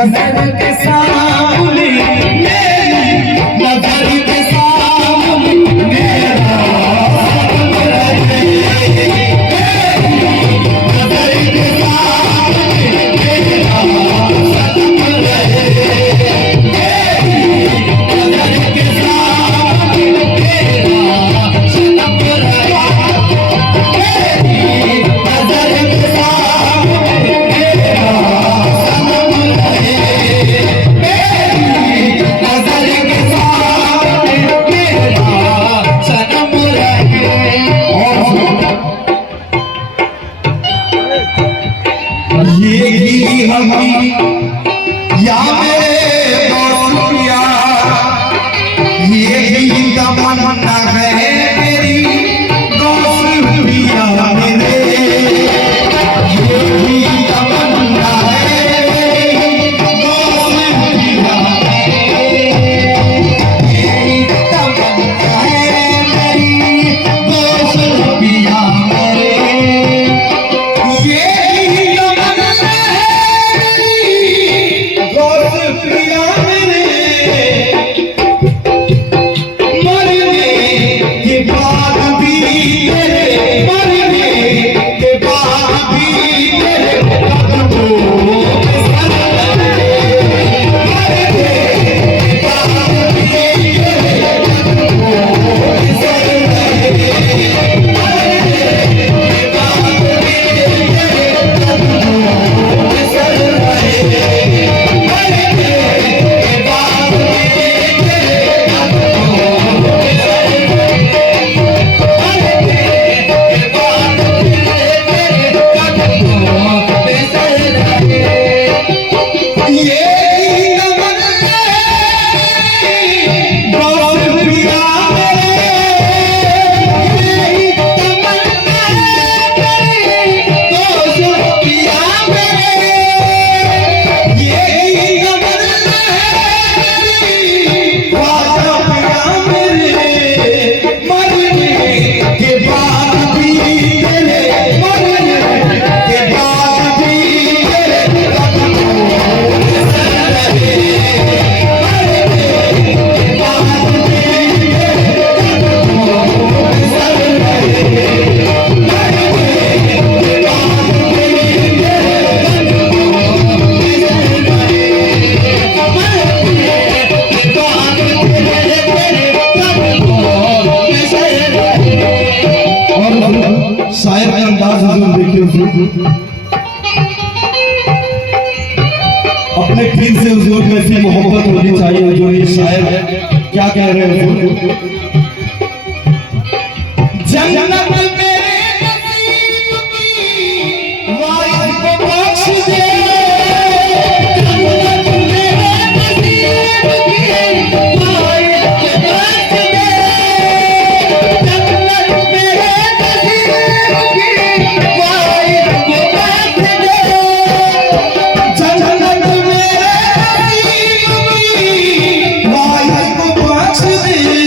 नजर के सामने मेरी नजर के सामने मेरा सनम रहे, नजर के सामने मेरा सनम रहे, नजर के सामने मेरा सनम रहे, नजर के सामने मेरा सनम रहे, नजर के सामने मेरा सनम रहे। ये ही हम या मेरे दोस्तिया, ये ही तमन्ना है मेरी दोस्तिया मेरे, ये ही तमन्ना है मेरी दोस्तिया मेरे, ये ही तमन्ना है मेरी दोस्तिया मेरे, ये ही तमन्ना है मेरी दोस्तिया मेरे। मरने के बाद भी तेरे, मरने के बाद भी तेरे कदमों में सर रहे, मरने के बाद भी तेरे कदमों में सर रहे, मरने के बाद भी तेरे कदमों में सर रहे, मरने के बाद भी तेरे कदमों में सर शायर का अंदाज हुजूर देखिए, हुजूर अपने पीर से हुजूर में ऐसी मोहब्बत होनी चाहिए। हुजूर ये शायर क्या कह रहे हैं हुजूर, जन्नत